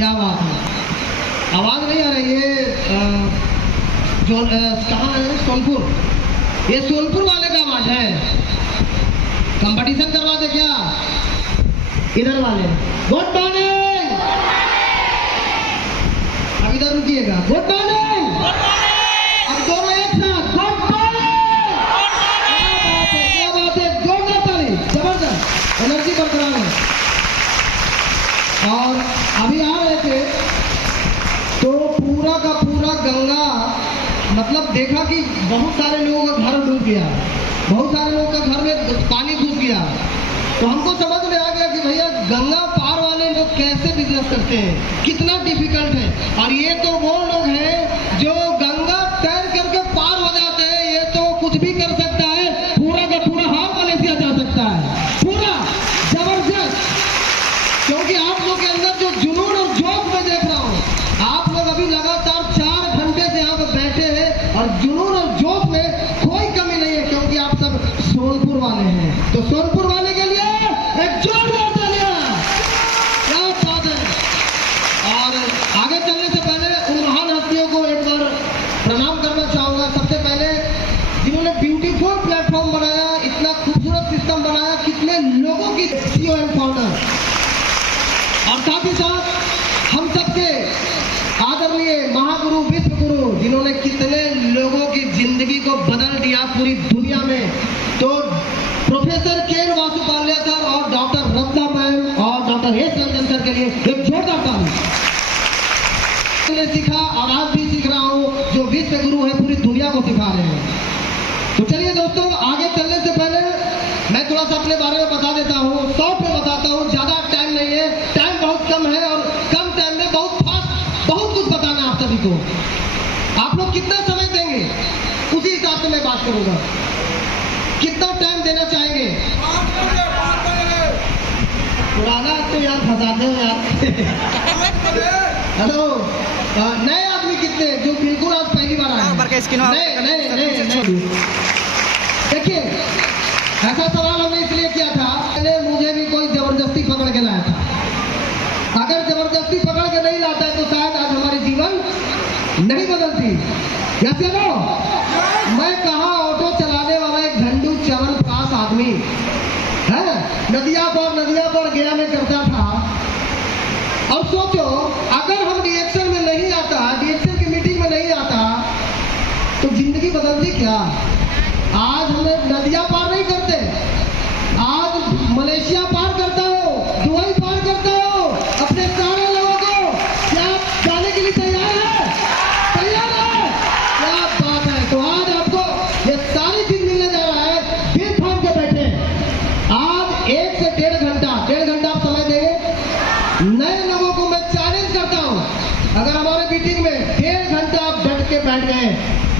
क्या बात है, आवाज नहीं आ रही है। जो कहाँ है? सोनपुर, ये सोनपुर वाले का आवाज है। कंपटीशन करवा दे क्या इधर वाले? गुड मॉर्निंग, अब इधर रुकिएगा। गुड मॉर्निंग, अब दोनों एक साथ गुड मॉर्निंग। क्या बात है, जोरदार ताली, जबरदस्त, एनर्जी बरकरार है। और अभी आ रहे थे तो पूरा का पूरा गंगा, मतलब देखा कि बहुत सारे लोगों का घर डूब गया, बहुत सारे लोगों का घर में पानी घुस गया। तो हमको समझ में आ गया कि भैया गंगा पार वाले लोग कैसे बिजनेस करते हैं, कितना डिफिकल्ट है। और ये तो वो लोग हैं जो गंगा तैर करके पार हो जाते हैं। ये तो कुछ भी कर सकता है, पूरा का पूरा हाल मलेशिया जा सकता है, पूरा जबरदस्त। क्योंकि आप लोग के अंदर जो जुनून और जोश मैं देख रहा हूँ, आप लोग अभी लगातार 4 घंटे से यहाँ पर बैठे हैं और जुनून और जोश में कोई कमी नहीं है, क्योंकि आप सब सोनपुर वाले हैं। तो सोनपुर वाले के लिए एक जोरदार तालियां, क्या बात है। और आगे चलने से पहले उन महान हस्तियों को एक बार प्रणाम करना चाहूंगा। सबसे पहले जिन्होंने ब्यूटीफुल प्लेटफॉर्म बनाया, इतना खूबसूरत सिस्टम बनाया, कितने लोगों की सीईओ एंड फाउंडर, और साथ ही साथ हम सबके आदरणीय महागुरु विश्व गुरु, जिन्होंने कितने लोगों की जिंदगी को बदल दिया पूरी दुनिया में। तो प्रोफेसर के वासुपाल्या सर और डॉक्टर रत्ना मैम और डॉक्टर एस रंजन सर के लिए एक जोरदार ताली। मैंने सीखा और आज भी सीख रहा हूँ, जो विश्व गुरु है पूरी दुनिया को सिखा रहे हैं। तो चलिए दोस्तों, आगे चलने से पहले मैं थोड़ा सा अपने बारे में बता देता हूँ, शॉर्ट में बताता हूँ, ज्यादा टाइम नहीं है, टाइम बहुत कम है और कम टाइम में बहुत फास्ट बहुत कुछ बताना है आप सभी को। आप लोग कितना समय देंगे उसी हिसाब से मैं बात करूंगा। कितना टाइम देना चाहेंगे? पुराना तो यार फंसाते हो यार। हेलो, नए आदमी कितने जो बिल्कुल आज पहली बार आए? नहीं, देखिए ऐसा सवाल हमने इसलिए किया था, पहले मुझे भी कोई जबरदस्ती पकड़ के लाया था। अगर जबरदस्ती पकड़ के नहीं लाता है तो शायद आज हमारी जीवन नहीं बदलती। यस या नो? मैं कहा ऑटो चलाने वाला एक झंडू चवन पास आदमी है, नदिया पर गया में करता था। अब सोचो, अगर हम रिएक्शन में नहीं आता, रिएक्शन की मीटिंग में नहीं आता, तो जिंदगी बदलती क्या? आज हम नदिया पार नहीं करते, आज मलेशिया पार करता हो, दुबई पार करता हो, अपने सारे लोगों को। क्या आप जाने के लिए तैयार है? तैयार है? क्या बात है। तो आज आपको ये सारी चीज मिलने जा रहा है, दिल थाम के बैठे। आज 1 से 1.5 घंटा आप समय देंगे। नए लोगों को मैं चैलेंज करता हूँ, अगर हमारे मीटिंग में 1.5 घंटा आप डट के बैठ गए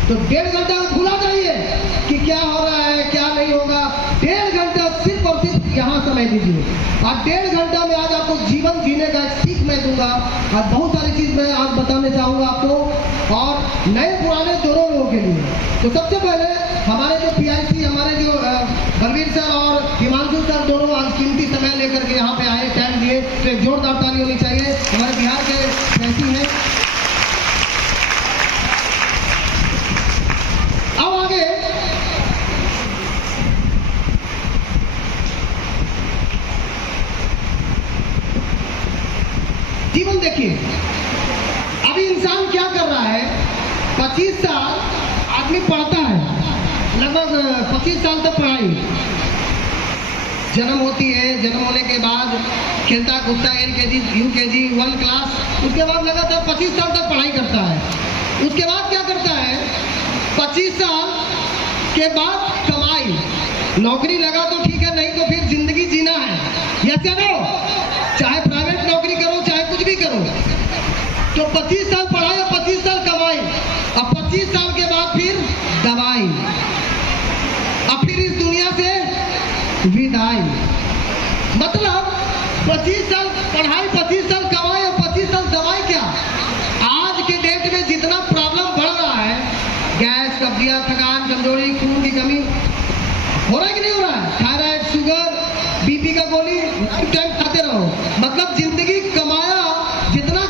तो 1.5 घंटा भुला जाइए कि क्या हो रहा है क्या नहीं होगा। 1.5 घंटा सिर्फ और सिर्फ यहाँ समय दीजिए। और 1.5 घंटा में आज आपको जीवन जीने का एक सीख मैं दूंगा और बहुत सारी चीज मैं आज बताने चाहूंगा आपको, और नए पुराने दोनों लोगों के लिए। तो सबसे पहले हमारे जो PIC, हमारे जो बलवीर सर और हिमांशु सर, दोनों आज कीमती समय लेकर के यहाँ पे आए, टाइम दिए, तो एक जोरदार ताली होनी चाहिए। हमारे बिहार के ऐसी है। अब आगे जीवन देखिए, अभी इंसान क्या कर रहा है? 25 साल आदमी पढ़ता है, लगभग 25 साल तक पढ़ाई, जन्म होती है, जन्म होने के बाद खेलता कूदता, LKG UKG 1 क्लास, उसके बाद लगातार 25 साल तक पढ़ाई करता है। उसके बाद क्या करता है? 25 साल के बाद कमाई, नौकरी लगा तो ठीक है, नहीं तो फिर जिंदगी जीना है। यस या नो? चाहे प्राइवेट नौकरी करो, चाहे कुछ भी करो। तो 25 साल पढ़ाई और 25 साल कमाई, अब 25 साल के बाद फिर दवाई, अब फिर इस दुनिया से विदाई। मतलब 25 साल पढ़ाई, 25 साल कमाई और 25 साल दवाई। क्या आज के डेट में जितना प्रॉब्लम बढ़ रहा है, गैस, कब्जियत, थकान, कमजोरी, खून की कमी, हो रहा है कि नहीं हो रहा है? थायराइड, शुगर, BP का गोली टाइम खाते रहो। मतलब जिंदगी कमाया जितना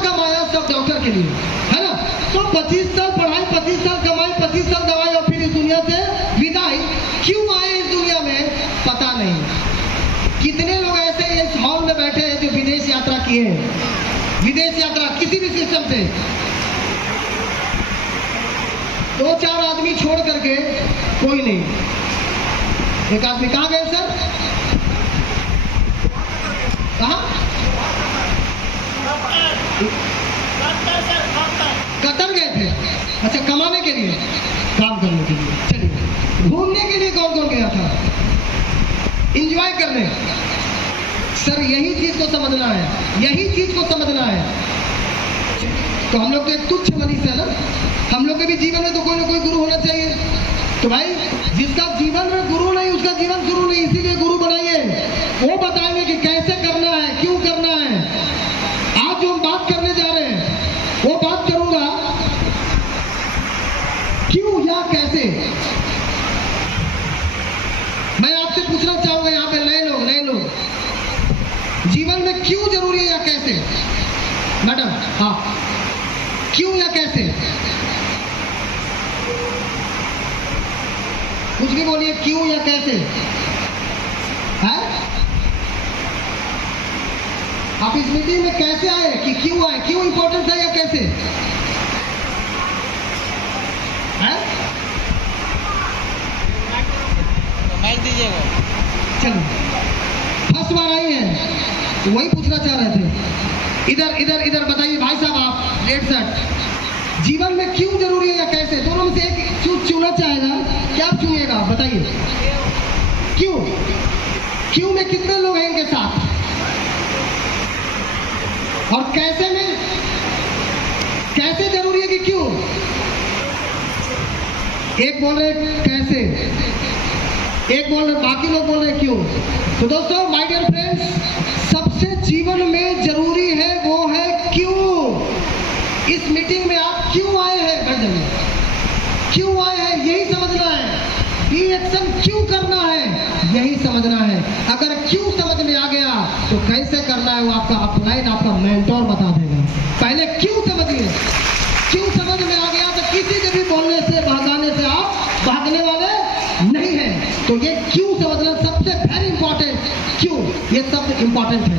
डॉक्टर के लिए, है ना। तो 25 साल पढ़ाई, 25 साल कमाई, 25 साल दवाई और फिर इस दुनिया से विदाई। क्यों आए इस दुनिया में पता नहीं। कितने लोग ऐसे इस हॉल में बैठे हैं जो विदेश यात्रा किए हैं, विदेश यात्रा किसी भी सिस्टम से। 2-4 आदमी छोड़ करके कोई नहीं। एक आदमी कहाँ गए सर? कहाँ? कतर गए थे। अच्छा, कमाने के लिए, काम करने के लिए। चलिए, घूमने के लिए कौन कौन गया था? एंजॉय करने। सर यही चीज को समझना है, यही चीज को समझना है। तो हम लोग तो एक तुच्छ मनुष्य है ना, हम लोग के भी जीवन में तो कोई ना कोई गुरु होना चाहिए। तो भाई जिसका जीवन में गुरु नहीं उसका जीवन शुरू नहीं, इसीलिए गुरु बनाइए। वो बताएंगे कि कैसे करना है, क्यों करना है। आज जो हम बात करने जा रहे हैं वो बात करूंगा क्यों या कैसे। मैं आपसे पूछना चाहूंगा, यहाँ पे नए लोग जीवन में क्यों जरूरी है या कैसे? मैडम, हाँ, क्यों या कैसे? कुछ भी बोलिए, क्यों या कैसे है? आप इस मीटिंग में कैसे आए कि क्यों आए, क्यों इंपॉर्टेंट है या कैसे है? माइक दीजिएगा। चलो, फर्स्ट बार आई है तो वही पूछना चाह रहे थे। इधर बताइए भाई साहब, आप रेड शर्ट, जीवन में क्यों जरूरी है या कैसे? दोनों में से एक चुनना चाहेगा, क्या आप चुनिएगा? बताइए क्यों। क्यों में कितने लोग हैं इनके साथ? और कैसे में, कैसे जरूरी है कि क्यों? एक बोल रहे कैसे, एक बोल रहे, बाकी लोग बोल रहे क्यों। तो दोस्तों, माय डियर फ्रेंड्स, सबसे जीवन में जरूरी है वो है क्यों। इस मीटिंग में आप क्यों आए हैं? बढ़ जाइए, क्यों आए हैं यही समझना है। ये एक्शन क्यों करना है यही समझना है। अगर क्यों समझ में आ गया तो कैसे करना है वो आपका अपलाइन, आपका मेंटोर बता देगा। पहले क्यों समझिए। क्यों समझ में आ गया तो किसी के भी बोलने से, बहकाने से आप भागने वाले नहीं हैं। तो ये क्यों समझना सबसे वेरी इंपॉर्टेंट। क्यों, ये सब इंपॉर्टेंट है।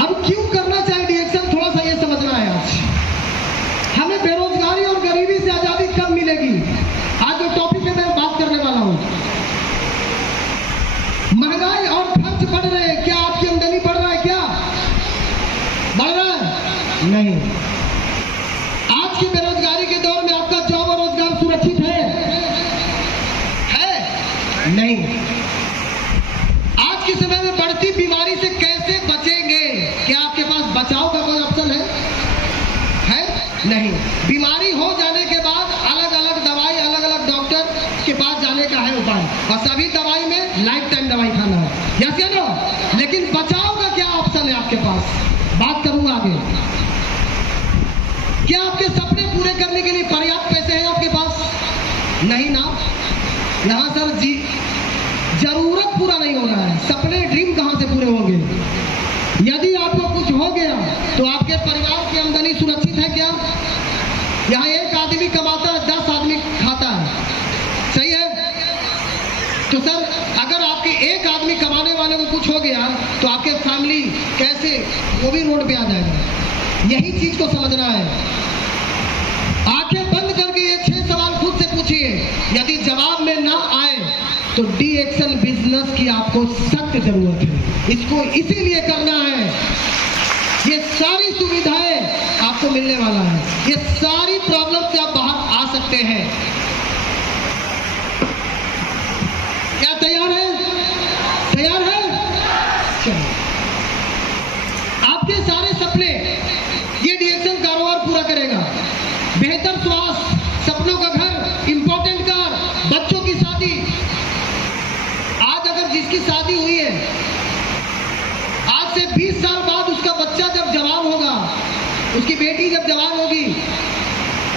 अब क्यों करना चाहिए डिएक्शन, थोड़ा सा ये समझना है। आज हमें बेरोजगारी और गरीबी से आजादी कब मिलेगी? आज जो टॉपिक पे मैं बात करने वाला हूं, महंगाई और खर्च बढ़ रहे हैं। क्या आपकी आमदनी बढ़ रहा है? क्या बढ़ रहा है? नहीं। आज की बेरोजगारी के दौर में आपका जॉब और रोजगार सुरक्षित है? नहीं। आज के समय में बढ़ती बीमारी से कैसे बचेंगे? क्या आपके पास बचाव का कोई ऑप्शन है? नहीं। बीमारी हो जाने के बाद अलग अलग दवाई, अलग अलग डॉक्टर के पास जाने का है उपाय, और सभी दवाई में लाइफ टाइम दवाई खाना है, यस या नो? लेकिन बचाव का क्या ऑप्शन है आपके पास? बात करूंगा आगे। क्या आपके सपने पूरे करने के लिए पर्याप्त पैसे हैं आपके पास? नहीं ना। यहां सर जी जरूरत पूरा नहीं हो रहा है, सपने ड्रीम कहां से पूरे होंगे? यदि आपको कुछ हो गया तो आपके परिवार की आमदनी सुरक्षित है क्या? यहाँ एक आदमी कमाता है, 10 आदमी खाता है, सही है? तो सर अगर आपके एक आदमी कमाने वाले को कुछ हो गया तो आपके फैमिली कैसे, वो भी रोड पे आ जाएगा। यही चीज को समझना है। आंखें बंद करके ये 6 सवाल खुद से पूछिए। यदि जवाब में ना आए तो डीएक्शन बिजनेस की आपको सख्त जरूरत है। इसको इसीलिए करना है। ये सारी सुविधाएं आपको मिलने वाला है, ये सारी प्रॉब्लम से आप बाहर आ सकते हैं। क्या तैयार है? तैयार है? चलो, आपके सारे सपने ये डीएक्शन कारोबार पूरा करेगा। बेहतर स्वास्थ्य, सपनों का घर, इंपॉर्टेंट कार, बच्चों की शादी। आज अगर जिसकी शादी हुई है, आज से 20 साल बाद उसका बच्चा जब जवान होगा, उसकी बेटी जब जवान होगी,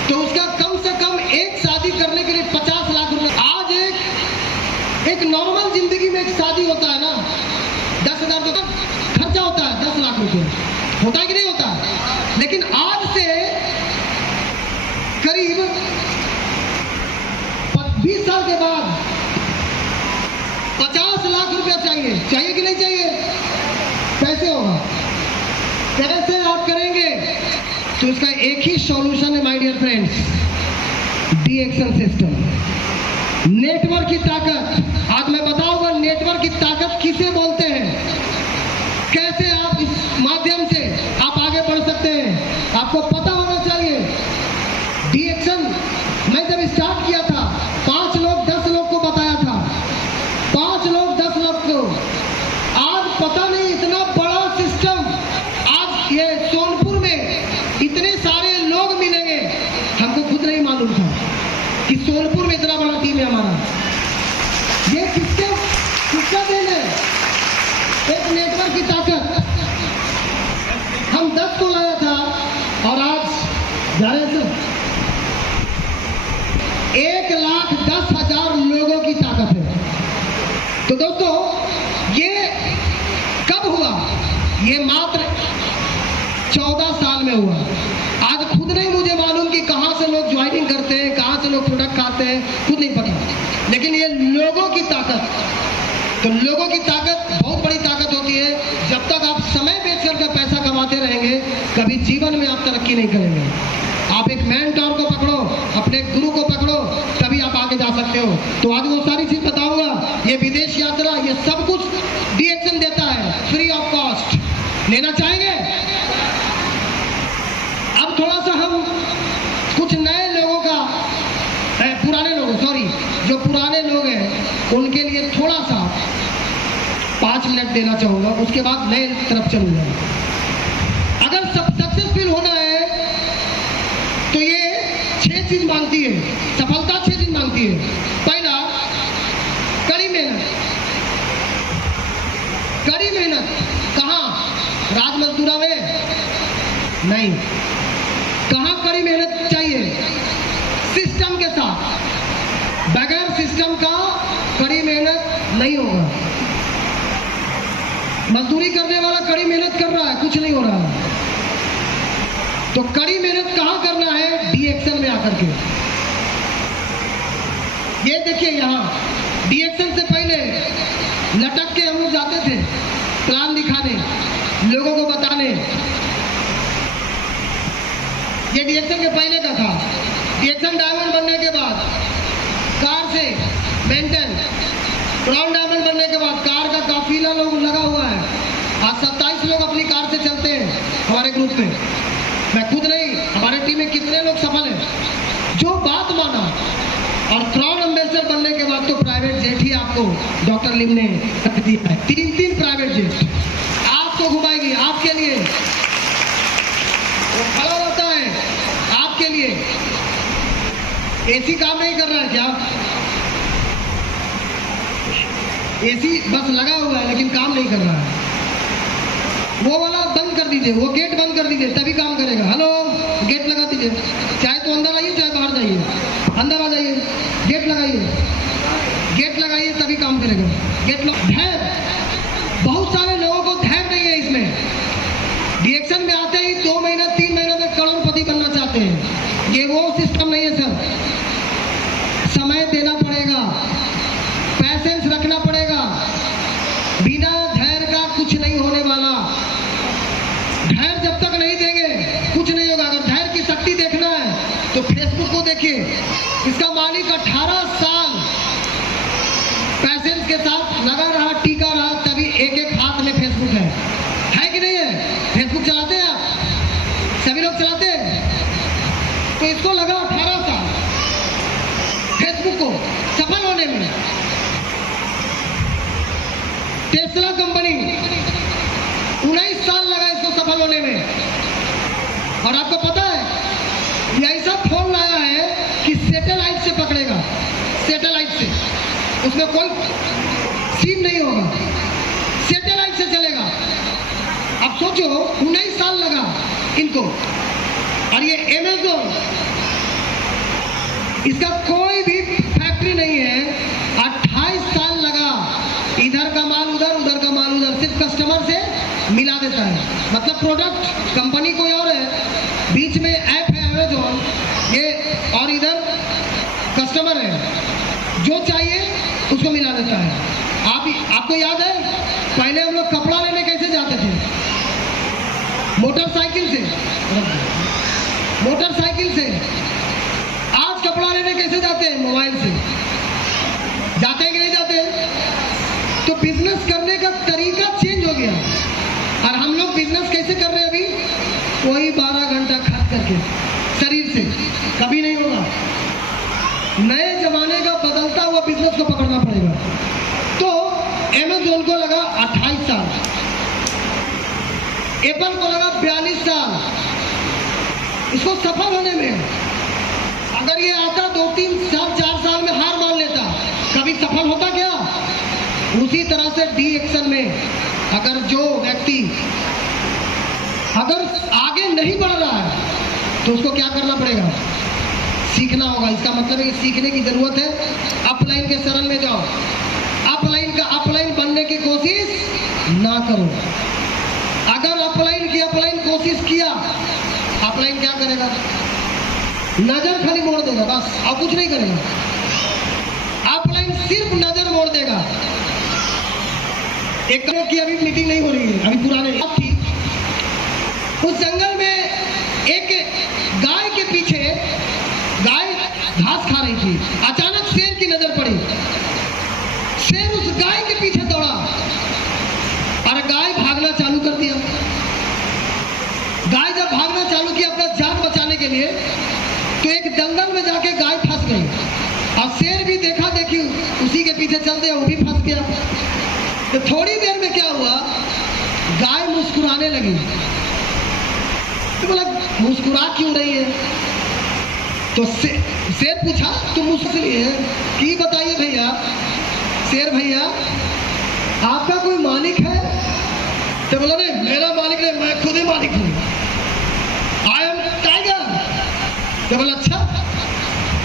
तो उसका कम से कम एक शादी करने के लिए 50 लाख रुपए। आज एक नॉर्मल जिंदगी में एक शादी होता है ना, 10,000 का खर्चा होता है, 10 लाख रुपए होता है कि नहीं होता? लेकिन आज से करीब 20 साल के बाद 50 लाख रुपया चाहिए कि नहीं चाहिए? कैसे होगा, कैसे आप करेंगे? तो इसका एक ही सॉल्यूशन है माय डियर फ्रेंड्स, डीएक्शन सिस्टम। नेटवर्क की ताकत, आज मैं बताऊंगा नेटवर्क की ताकत किसे बोलते हैं, कैसे आप इस माध्यम से आप आगे बढ़ सकते हैं, आपको पता होना चाहिए। डीएक्शन मैं जब स्टार्ट किया था 5 लोग 10 लोग को बताया था, 5 लोग 10 लोग को, आज पता नहीं इतना बड़ा सिस्टम, आज ये सोनपुर में इतने सारे लोग मिलेंगे, हमको खुद नहीं मालूम था कि सोनपुर में इतना बड़ा टीम है हमारा। ये किसका देन है? एक नेटवर्क की ताकत। हम 10 को लाया था और आज जा रहे हैं 1,10,000 लोगों की ताकत है। तो दोस्तों ये कब हुआ? ये मात्र 14 साल में हुआ। आज खुद नहीं मुझे मालूम कि कहां से लोग ज्वाइनिंग करते हैं, कहां से लोग प्रोडक्ट खाते हैं, खुद नहीं पता, लेकिन ये लोगों की ताकत। तो लोगों की ताकत बहुत बड़ी ताकत होती है। जब तक आप समय बेच करके पैसा कमाते रहेंगे, कभी जीवन में आप तरक्की नहीं करेंगे। आप एक मेंटर को पकड़ो, अपने गुरु को पकड़ो, तभी आप आगे जा सकते हो। तो आज वो सारी चीज बताऊंगा। ये विदेश यात्रा, ये सब कुछ डीएक्शन देता है फ्री ऑफ कॉस्ट। लेना चाहेंगे? अब थोड़ा सा हम कुछ नए लोगों का, पुराने लोगों, सॉरी, जो पुराने लोग हैं उनके लिए थोड़ा सा 5 मिनट देना चाहूंगा, उसके बाद नए तरफ चलूंगा। अगर सब सक्सेसफुल होना है तो ये 6 चीज मांगती है, सफलता 6 चीज मांगती है। पहला, कड़ी मेहनत। कड़ी मेहनत कहां? राज मजदूरा में नहीं। कहां कड़ी मेहनत चाहिए? सिस्टम के साथ। बगैर सिस्टम का कड़ी मेहनत नहीं होगा। मजदूरी करने वाला कड़ी मेहनत कर रहा है, कुछ नहीं हो रहा है। तो कड़ी मेहनत कहां करना है? डीएक्शन में आकर के। ये देखिए यहां डीएक्शन से पहले लटक के हम लोग जाते थे प्लान दिखाने, लोगों को बताने। ये डीएक्शन के पहले का था। डीएक्शन डायमंड बनने के बाद कार से मेंटेन, क्राउन डायमंड बनने के बाद कार का काफिला लोग लगा हुआ है। आज 27 लोग अपनी कार से चलते हैं हमारे ग्रुप में। मैं खुद नहीं, हमारे टीम में कितने लोग सफल हैं जो बात माना। और क्राउन एम्बेसडर बनने के बाद तो प्राइवेट जेट ही आपको डॉक्टर लिम ने दिया है। 3 प्राइवेट जेट आपको घुमाएगी, आपके लिए वो खड़ा होता है, आपके लिए। एसी काम नहीं कर रहा है क्या? एसी बस लगा हुआ है लेकिन काम नहीं कर रहा है। वो वाला बंद कर दीजिए, वो गेट बंद कर दीजिए, तभी काम करेगा। हेलो, गेट लगा दीजिए। चाहे तो अंदर आइए, चाहे बाहर जाइए। अंदर आ जाइए, गेट लगाइए, गेट लगाइए, तभी काम करेगा। गेट धैर्य, बहुत सारे लोगों को धैर्य नहीं है इसमें। डीएक्शन में आते ही 2 महीना 3 महीने में करोड़पति बनना चाहते हैं। ये वो सिस्टम नहीं है सर। समय देना पड़ेगा, पैसेंस रखना पड़ेगा। बिना धैर्य का कुछ नहीं होने वाला। धैर्य जब तक नहीं देंगे कुछ नहीं होगा। अगर धैर्य की शक्ति देखना है तो फेसबुक को देखिए। इसका मालिक 18 साल पैसेंस के साथ लगा रहा, टीका रहा, तभी एक हाथ में फेसबुक है कि नहीं है? फेसबुक चलाते हैं आप? सभी लोग चलाते हैं। तो इसको लगा 18 साल फेसबुक को सफल होने में। टेस्ला कंपनी 19 साल लगा इसको सफल होने में। और आपको पता है ये ऐसा फोन लाया है कि सैटेलाइट से पकड़ेगा, सैटेलाइट से, उसमें कोई सिम नहीं होगा, सैटेलाइट से चलेगा। अब सोचो 19 साल लगा इनको। और ये अमेज़न, इसका कोई भी फैक्ट्री नहीं है। 28 साल लगा, इधर का माल उधर, उधर का माल उधर, सिर्फ कस्टमर से मिला मिला देता है। मतलब प्रोडक्ट कंपनी कोई और है, बीच में ऐप है अमेजोन ये, और इधर कस्टमर है, जो चाहिए उसको मिला देता है। आपको याद है पहले हम लोग कपड़ा लेने कैसे जाते थे? मोटरसाइकिल से। आज कपड़ा लेने कैसे जाते हैं? मोबाइल से। जाते हैं कि नहीं जाते हैं? तो बिजनेस करने का तरीका चेंज हो गया। और हम लोग बिजनेस कैसे कर रहे हैं अभी? कोई 12 घंटा खर्च करके शरीर से कभी नहीं होगा। नए जमाने का बदलता हुआ बिजनेस को पकड़ना पड़ेगा। तो अमेज़न को लगा 28 साल, एप्पल को लगा 42 साल इसको सफल होने में। अगर ये आता 2, 3 साल, 4 साल में हार मान लेता, कभी सफल होता क्या? उसी तरह से डी एक्शन में अगर जो व्यक्ति अगर आगे नहीं बढ़ रहा है तो उसको क्या करना पड़ेगा? सीखना होगा। इसका मतलब है सीखने की जरूरत है। अपलाइन के शरण में जाओ, अपलाइन बनने की कोशिश ना करो। अगर अपलाइन कोशिश किया, अपलाइन क्या करेगा? नजर खाली मोड़ देगा, बस और कुछ नहीं करेगा। अपलाइन सिर्फ नजर मोड़ देगा। एक की अभी मीटिंग नहीं हो रही है, अभी पुराने थी। उस जंगल में एक गाय के पीछे, गाय घास खा रही थी, अचानक शेर की नजर पड़ी। शेर उस गाय के पीछे दौड़ा और गाय भागना चालू कर दिया। गाय जब भागना चालू किया अपना जान बचाने के लिए, तो एक जंगल में जाके गाय फंस गई। और शेर भी देखा देखी उसी के पीछे चल दिया, वो भी फंस गया। तो थोड़ी देर में क्या हुआ, गाय मुस्कुराने लगी। तो बोला मुस्कुरा क्यों रही है? तो शेर पूछा तुम मुस्कुरा है कि बताइए भैया। शेर भैया आपका कोई मालिक है? तो बोला नहीं मेरा मालिक नहीं, मैं खुद ही मालिक हूँ। I am tiger. तो बोला अच्छा।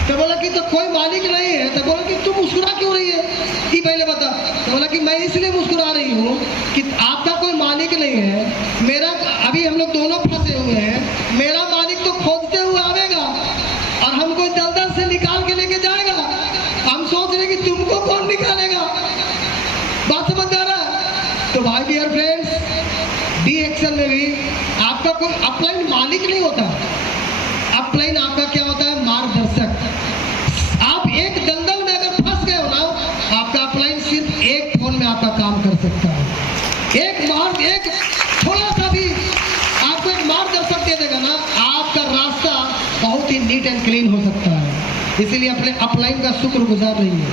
तो बोला कि तो कोई मालिक नहीं है। तो बोला कि तुम मुस्कुरा क्यों रही है कि पहले बता। तो बोला कि मैं इसलिए मुस्कुरा रही हूँ कि आपका कोई मालिक नहीं है, मेरा अभी हम लोग दोनों फंसे हुए हैं। मेरा मालिक तो खोजते हुए आवेगा और हमको दलदल से निकाल के लेके जाएगा। हम सोच रहे कि तुमको कौन निकालेगा। बात समझ आ रहा है? तो भाई डियर फ्रेंड्स, डी एक्शन में भी आपका कोई अपलाइन मालिक नहीं होता। अपलाइन आपका क्या होता है? मार्गदर्शक। आप एक दलदल में अगर फंस गए हो ना, आपका अपलाइन सिर्फ एक फोन में आपका काम कर सकता है। एक थोड़ा सा भी आपको एक मार्गदर्शक दे देगा ना, आपका रास्ता बहुत ही नीट एंड क्लीन हो सकता है। इसीलिए अपने अपलाइन का शुक्रगुजार रहिए।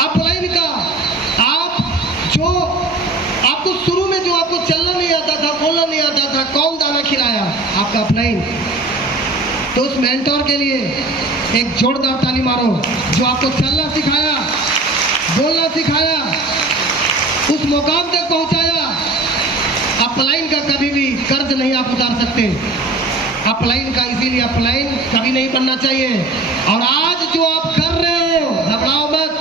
अपलाइन का आपको शुरू में जो आपको चलना नहीं आता था, बोलना नहीं आता था, कौन दाना खिलाया? आपका अपलाइन। तो उस मेंटोर के लिए एक जोरदार ताली मारो जो आपको चलना सिखाया, बोलना सिखाया, उस मुकाम तक पहुंचाया। अपलाइन का कभी भी कर्ज नहीं आप उतार सकते। अपलाइन का इसीलिए अपलाइन कभी नहीं बनना चाहिए। और आज जो आप कर रहे हो, घबराओ मत,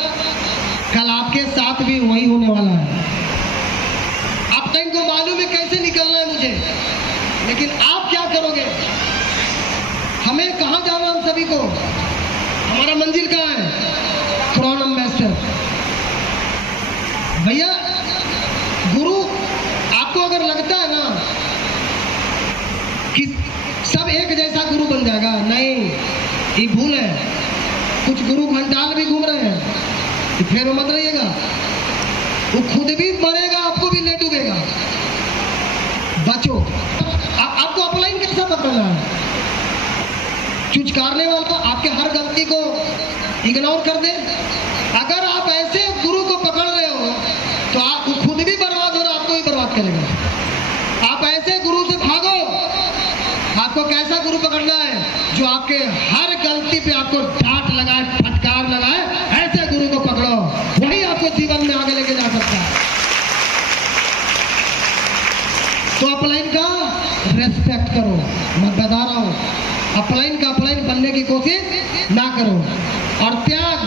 कल आपके साथ भी वही होने वाला है। अपलाइन को मालूम है कैसे निकलना है मुझे, लेकिन आप क्या करोगे? हमें कहां जाना? हम सभी को हमारा मंजिल कहां है? Crown ambassador. भैया गुरु, आपको अगर लगता है ना कि सब एक जैसा गुरु बन जाएगा, नहीं, ये भूल है। कुछ गुरु घंटाल भी घूम रहे हैं, फिर मत रहिएगा। वो खुद भी मरेगा, आपको भी ले डूबेगा। बचो। आपको अपलाइन कैसा पकड़ना है? चुचकारने वाला आपके हर गलती को इग्नोर कर दे। अगर आप ऐसे गुरु को पकड़ रहे हो तो आप खुद भी बर्बाद हो रहा, आपको भी बर्बाद करेगा। आप ऐसे गुरु से भागो। आपको कैसा गुरु पकड़ना है? जो आपके हर गलती पे आपको डांट लगाए, फटकार लगाए, ऐसे गुरु को पकड़ो। वही आपको जीवन में आगे लेके जा सकता है। तो अपलाइन का रेस्पेक्ट करो। मैं बता रहा हूं, अपलाइन का अपलाइन बनने की कोशिश ना करो। और त्याग,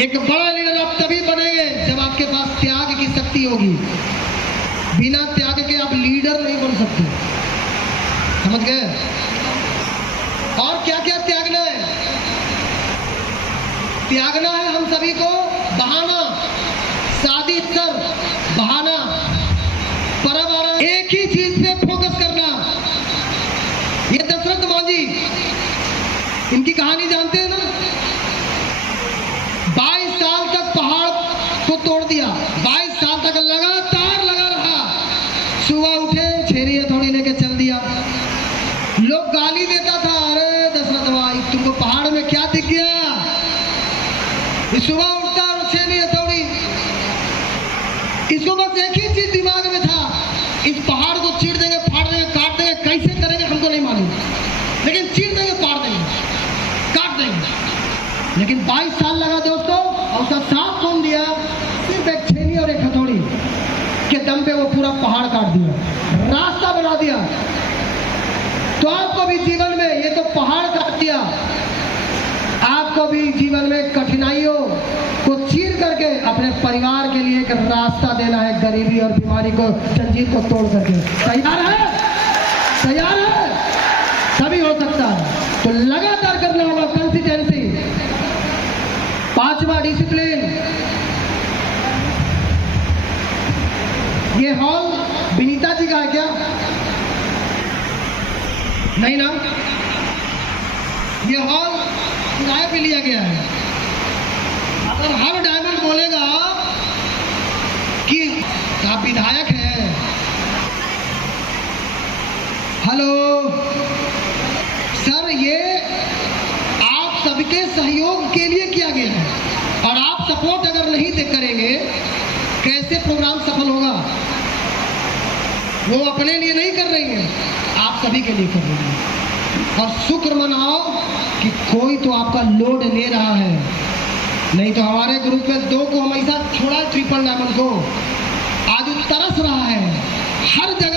एक बड़ा लीडर आप तभी बनेंगे जब आपके पास त्याग की शक्ति होगी। बिना त्याग के आप लीडर नहीं बन सकते। समझ गए? और क्या क्या त्यागना है? त्यागना है हम सभी को बहाना, शादी कर बहाना, परम आनंद, एक ही चीज पे फोकस करना। ये दशरथ मांझी, इनकी कहानी जानते हैं ना? 22 साल तक पहाड़ को तोड़ दिया, 22 साल तक लगातार लगा रहा। सुबह उठे, छेरी हथौड़ी लेके चल दिया। लोग गाली देता था, अरे दशरथ भाई तुमको पहाड़ में क्या दिख गया? ये सुबह उठता और छेरी हथौड़ी, इसको बस एक ही चीज दिमाग में था, इस पहाड़ को चीर देंगे, फाड़ देंगे, काट देंगे, कैसे करेंगे हमको नहीं मालूम, लेकिन चीर देंगे, फाड़ देंगे, काट देंगे। लेकिन 22 साल लगा दोस्तों, और उसका साथ कौन दिया? सिर्फ एक छेनी और एक हथौड़ी के दम पे वो पूरा पहाड़ काट दिया, रास्ता बना दिया। तो आपको भी जीवन में, ये तो पहाड़ काट दिया, आपको भी जीवन में कठिनाइयों को चीर करके अपने परिवार के लिए एक रास्ता देना है, गरीबी और बीमारी को, जंजीर को तोड़ करके। तैयार है? तैयार है? तभी हो सकता है। तो लगातार करना होगा, कंसिस्टेंसी। 5वां डिसिप्लिन। ये हॉल विनीता जी का है क्या? नहीं ना? ये हॉल किराए पे लिया गया है। अगर हर डायमंड बोलेगा कि आप विधायक हैं, हेलो सर, ये आप सबके सहयोग के लिए किया गया है, और आप सपोर्ट अगर नहीं करेंगे, कैसे प्रोग्राम सफल होगा? वो अपने लिए नहीं कर रही है, आप सभी के लिए कर रही है। और शुक्र मनाओ कि कोई तो आपका लोड ले रहा है, नहीं तो हमारे ग्रुप में 2 को हम ऐसा छोड़ा, ट्रिपल डायमंड को, आज तरस रहा है हर जगह।